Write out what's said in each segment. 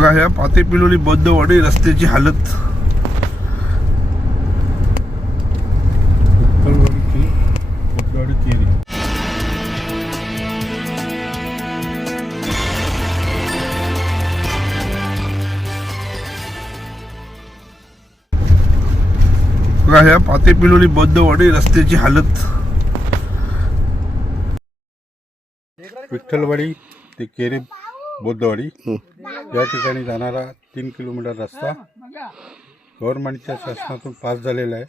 बघा ह्या पातेपिलोली बौद्धवाडी रस्त्याची हालत. बौद्धवाडी केरी. बघा ह्या पातेपिलोली बौद्धवाडी रस्त्याची हालत. विठ्ठलवाडी ते केरी बौद्धवाडी या ठिकाणी जाणारा 3 किलोमीटर रस्ता गव्हर्नमेंटच्या शासनातून पास झालेला आहे,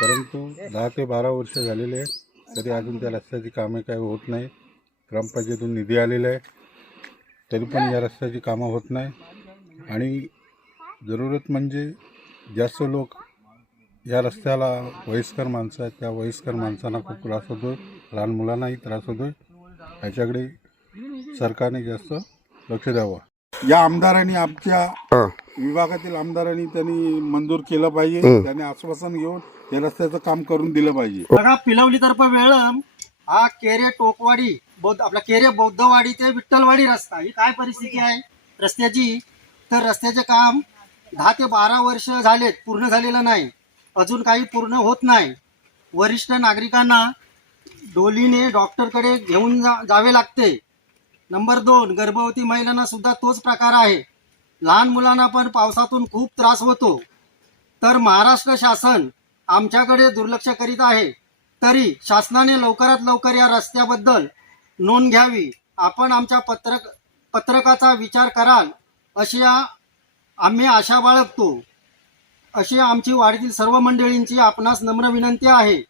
परंतु 10 ते 12 वर्ष झालेले आहे तरी अजून त्या रस्त्याची कामे काही होत नाही. ग्रामपंचायतीतून निधी आलेला आहे तरी पण या रस्त्याची कामं होत नाही आणि जरूरत म्हणजे जास्त लोक या रस्त्याला वयस्कर माणसं आहेत, त्या वयस्कर माणसांना खूप त्रास होतो, लहान मुलांनाही त्रास होतो. ह्याच्याकडे सरकारने जास्त लक्ष द्यावं. या आमदारांनी आमच्या विभागातील आमदारांनी त्यांनी मंजूर केलं पाहिजे, त्यांनी आश्वासन घेऊन या रस्त्याचं काम करून दिलं पाहिजे. बघा पिलवली तर्फे वेळम हा केरे टोकवाडी आपला केरे बौद्धवाडी ते विठ्ठलवाडी रस्ता ही काय परिस्थिती आहे रस्त्याची. तर रस्त्याचे काम 10 ते 12 वर्ष झालेत, पूर्ण झालेलं नाही, अजून काही पूर्ण होत नाही. वरिष्ठ नागरिकांना डोलीने डॉक्टरकडे घेऊन जावे लागते. नंबर 2, गर्भवती महिलांना सुद्धा तोच प्रकार आहे. लहान मुलांना पण पावसातून खूप त्रास होतो. तर महाराष्ट्र शासन आमच्याकडे दुर्लक्ष करीत आहे, तरी शासनाने लवकरात लवकर या रस्त्याबद्दल नोंद घ्यावी. आपण आमच्या पत्रकाचा विचार कराल अशी आम्ही आशा बाळगतो. अशी आमची वाडीतील सर्व मंडळींची आपणास नम्र विनंती आहे.